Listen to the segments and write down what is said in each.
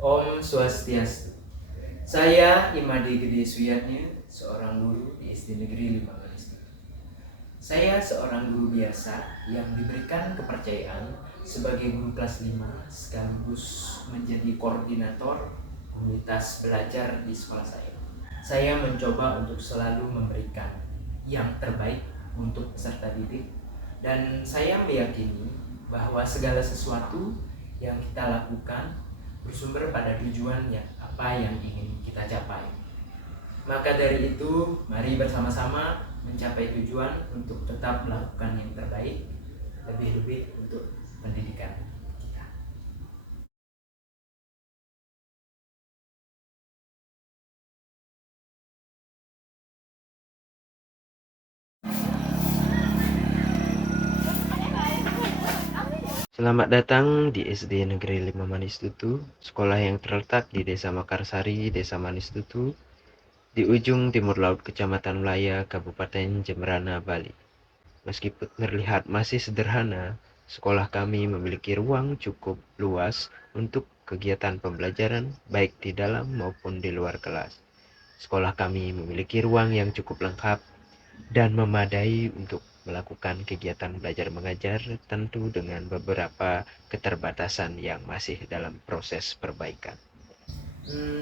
Om Swastiastu. Saya Imadi Gede Suyatnya, seorang guru di SD Negeri 5 Manis. Saya seorang guru biasa yang diberikan kepercayaan sebagai guru kelas 5 sekaligus menjadi koordinator komunitas belajar di sekolah saya. Saya mencoba untuk selalu memberikan yang terbaik untuk peserta didik dan saya meyakini bahwa segala sesuatu yang kita lakukan bersumber pada tujuannya, apa yang ingin kita capai. Maka dari itu, mari bersama-sama mencapai tujuan untuk tetap melakukan yang terbaik, lebih-lebih untuk pendidikan kita. Selamat datang di SD Negeri 5 Manis Tutu, sekolah yang terletak di Desa Makarsari, Desa Manis Tutu, di ujung timur laut Kecamatan Melaya, Kabupaten Jemberana, Bali. Meskipun terlihat masih sederhana, sekolah kami memiliki ruang cukup luas untuk kegiatan pembelajaran baik di dalam maupun di luar kelas. Sekolah kami memiliki ruang yang cukup lengkap dan memadai untuk melakukan kegiatan belajar mengajar, tentu dengan beberapa keterbatasan yang masih dalam proses perbaikan.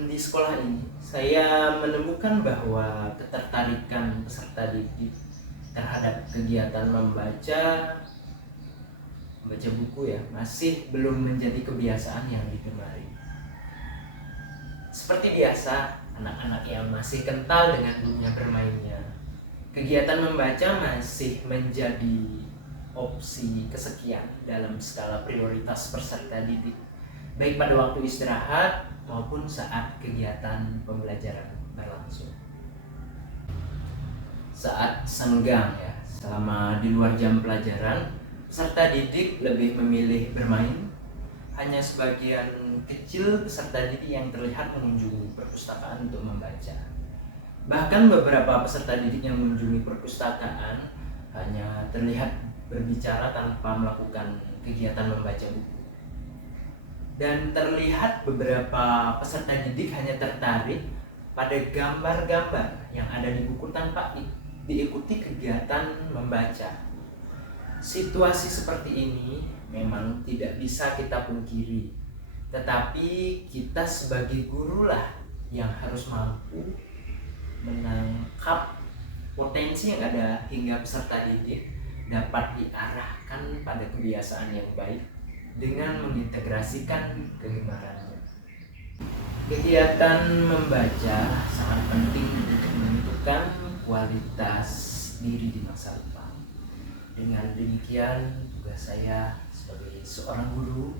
Di sekolah ini, saya menemukan bahwa ketertarikan peserta didik terhadap kegiatan membaca buku masih belum menjadi kebiasaan yang digemari. Seperti biasa, anak-anak yang masih kental dengan dunia bermainnya, kegiatan membaca masih menjadi opsi kesekian dalam skala prioritas peserta didik, baik pada waktu istirahat maupun saat kegiatan pembelajaran berlangsung. Saat senggang selama di luar jam pelajaran, peserta didik lebih memilih bermain. Hanya sebagian kecil peserta didik yang terlihat mengunjungi perpustakaan untuk membaca. Bahkan beberapa peserta didik yang mengunjungi perpustakaan hanya terlihat berbicara tanpa melakukan kegiatan membaca buku. Dan terlihat beberapa peserta didik hanya tertarik pada gambar-gambar yang ada di buku tanpa diikuti kegiatan membaca. Situasi seperti ini memang tidak bisa kita pungkiri, tetapi kita sebagai guru lah yang harus mampu menangkap potensi yang ada hingga peserta didik dapat diarahkan pada kebiasaan yang baik dengan mengintegrasikan kegemarannya. Kegiatan membaca sangat penting untuk menentukan kualitas diri di masa depan. Dengan demikian, tugas saya sebagai seorang guru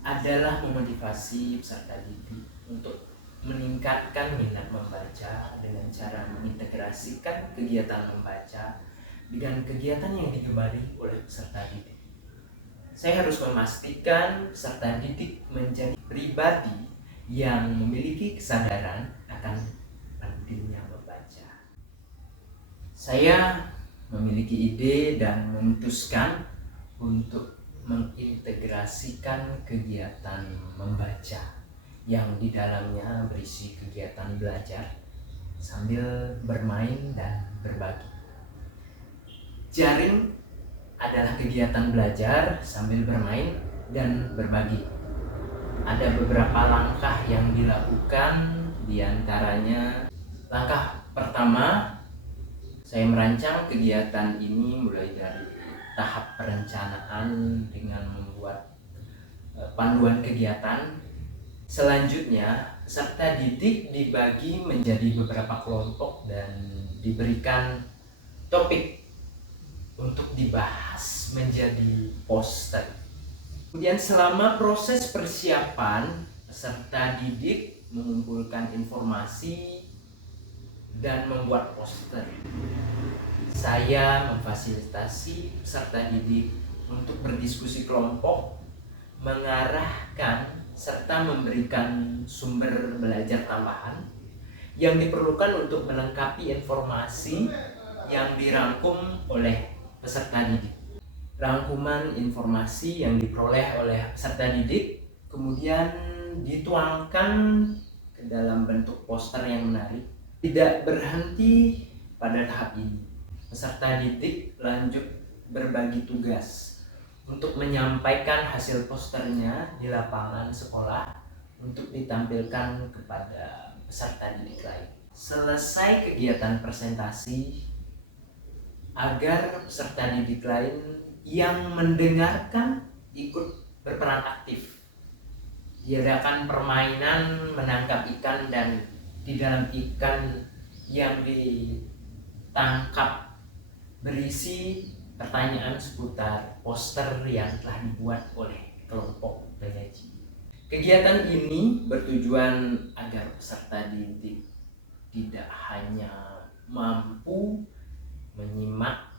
adalah memotivasi peserta didik untuk meningkatkan minat membaca dengan cara mengintegrasikan kegiatan membaca dengan kegiatan yang digemari oleh peserta didik. Saya harus memastikan peserta didik menjadi pribadi yang memiliki kesadaran akan pentingnya membaca. Saya memiliki ide dan memutuskan untuk mengintegrasikan kegiatan membaca yang di dalamnya berisi kegiatan belajar sambil bermain dan berbagi. Jaring adalah kegiatan belajar sambil bermain dan berbagi. Ada beberapa langkah yang dilakukan, diantaranya langkah pertama, saya merancang kegiatan ini mulai dari tahap perencanaan dengan membuat panduan kegiatan. Selanjutnya, peserta didik dibagi menjadi beberapa kelompok dan diberikan topik untuk dibahas menjadi poster. Kemudian selama proses persiapan, peserta didik mengumpulkan informasi dan membuat poster. Saya memfasilitasi peserta didik untuk berdiskusi kelompok, mengarahkan serta memberikan sumber belajar tambahan yang diperlukan untuk melengkapi informasi yang dirangkum oleh peserta didik. Rangkuman informasi yang diperoleh oleh peserta didik kemudian dituangkan ke dalam bentuk poster yang menarik. Tidak berhenti pada tahap ini. Peserta didik lanjut berbagi tugas untuk menyampaikan hasil posternya di lapangan sekolah untuk ditampilkan kepada peserta didik lain. Selesai kegiatan presentasi, agar peserta didik lain yang mendengarkan ikut berperan aktif. Diadakan permainan menangkap ikan, dan di dalam ikan yang ditangkap berisi pertanyaan seputar poster yang telah dibuat oleh kelompok penyaji. Kegiatan ini bertujuan agar peserta didik tidak hanya mampu menyimak,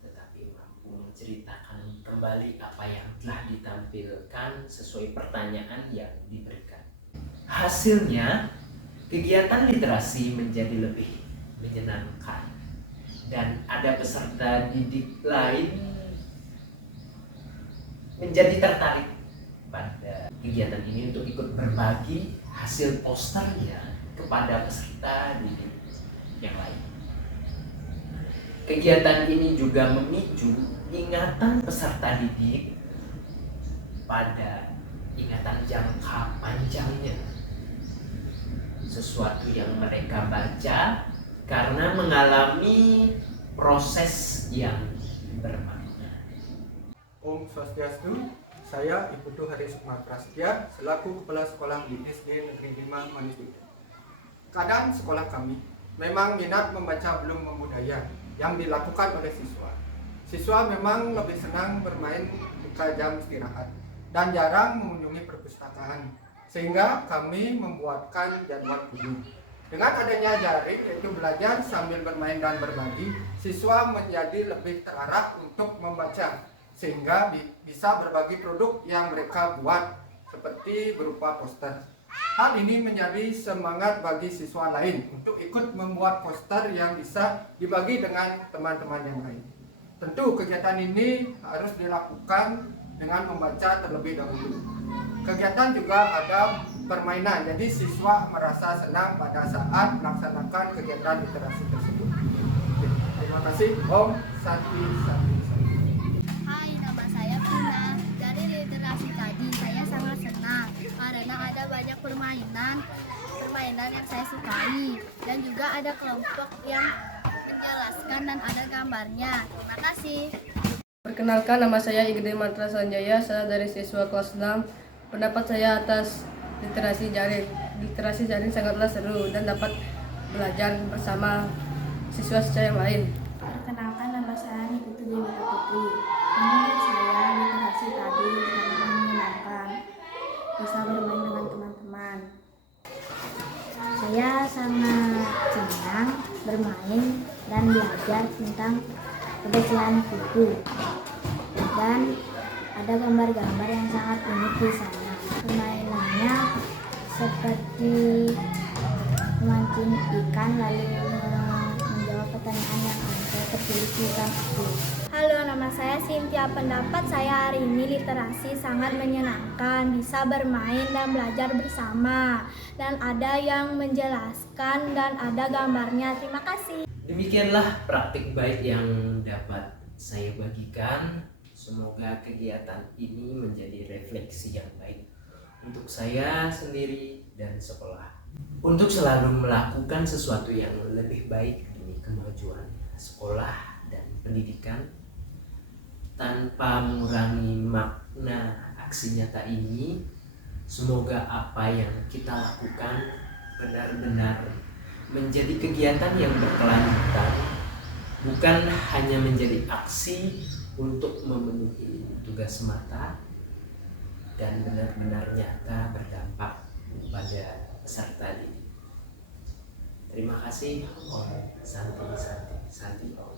tetapi mampu menceritakan kembali apa yang telah ditampilkan sesuai pertanyaan yang diberikan. Hasilnya, kegiatan literasi menjadi lebih menyenangkan, dan ada peserta didik lain menjadi tertarik pada kegiatan ini untuk ikut berbagi hasil posternya kepada peserta didik yang lain. Kegiatan ini juga memicu ingatan peserta didik pada ingatan jangka panjangnya. Sesuatu yang mereka baca karena mengalami proses yang bermakna. Om Swastiastu, saya Ibu Tuh Hari Sukma Prasetya selaku Kepala Sekolah di SD Negeri 5 Manis Duta. Keadaan sekolah kami memang minat membaca belum membudaya yang dilakukan oleh siswa. Siswa memang lebih senang bermain ketika jam istirahat dan jarang mengunjungi perpustakaan, sehingga kami membuatkan jadwal kudu. Dengan adanya daring, yaitu belajar sambil bermain dan berbagi, siswa menjadi lebih terarah untuk membaca, sehingga bisa berbagi produk yang mereka buat seperti berupa poster. Hal ini menjadi semangat bagi siswa lain untuk ikut membuat poster yang bisa dibagi dengan teman-teman yang lain. Tentu kegiatan ini harus dilakukan dengan membaca terlebih dahulu. Kegiatan juga ada permainan, jadi siswa merasa senang pada saat melaksanakan kegiatan literasi tersebut. Terima kasih. Om Santi Santi. Hai, nama saya Pina. Dari literasi tadi saya sangat senang karena ada banyak permainan yang saya sukai, dan juga ada kelompok yang menjelaskan dan ada gambarnya. Terima kasih. Perkenalkan, nama saya Igede Mantra Sanjaya, saya dari siswa kelas 6. Pendapat saya atas literasi jaring. Literasi jaring sangatlah seru dan dapat belajar bersama siswa-siswa yang lain. Perkenalkan, nama saya Niputu Dewi Putri. Menurut saya literasi tadi sangat menyenangkan, bisa bermain dengan teman-teman. Saya sangat senang bermain dan belajar tentang kebersihan kuku, dan ada gambar-gambar yang sangat unik di sana. Permainannya seperti memancing ikan lalu menjawab pertanyaan yang ada tertulis di buku. Halo, nama saya Cynthia. Pendapat saya hari ini literasi sangat menyenangkan, bisa bermain dan belajar bersama, dan ada yang menjelaskan dan ada gambarnya. Terima kasih. Demikianlah praktik baik yang dapat saya bagikan. Semoga kegiatan ini menjadi refleksi yang baik untuk saya sendiri dan sekolah, untuk selalu melakukan sesuatu yang lebih baik demi kemajuan sekolah dan pendidikan, tanpa mengurangi makna aksi nyata ini. Semoga apa yang kita lakukan benar-benar menjadi kegiatan yang berkelanjutan, bukan hanya menjadi aksi untuk memenuhi tugas semata, dan benar-benar nyata berdampak pada peserta didik. Terima kasih. Om Santi Santi Santi Om.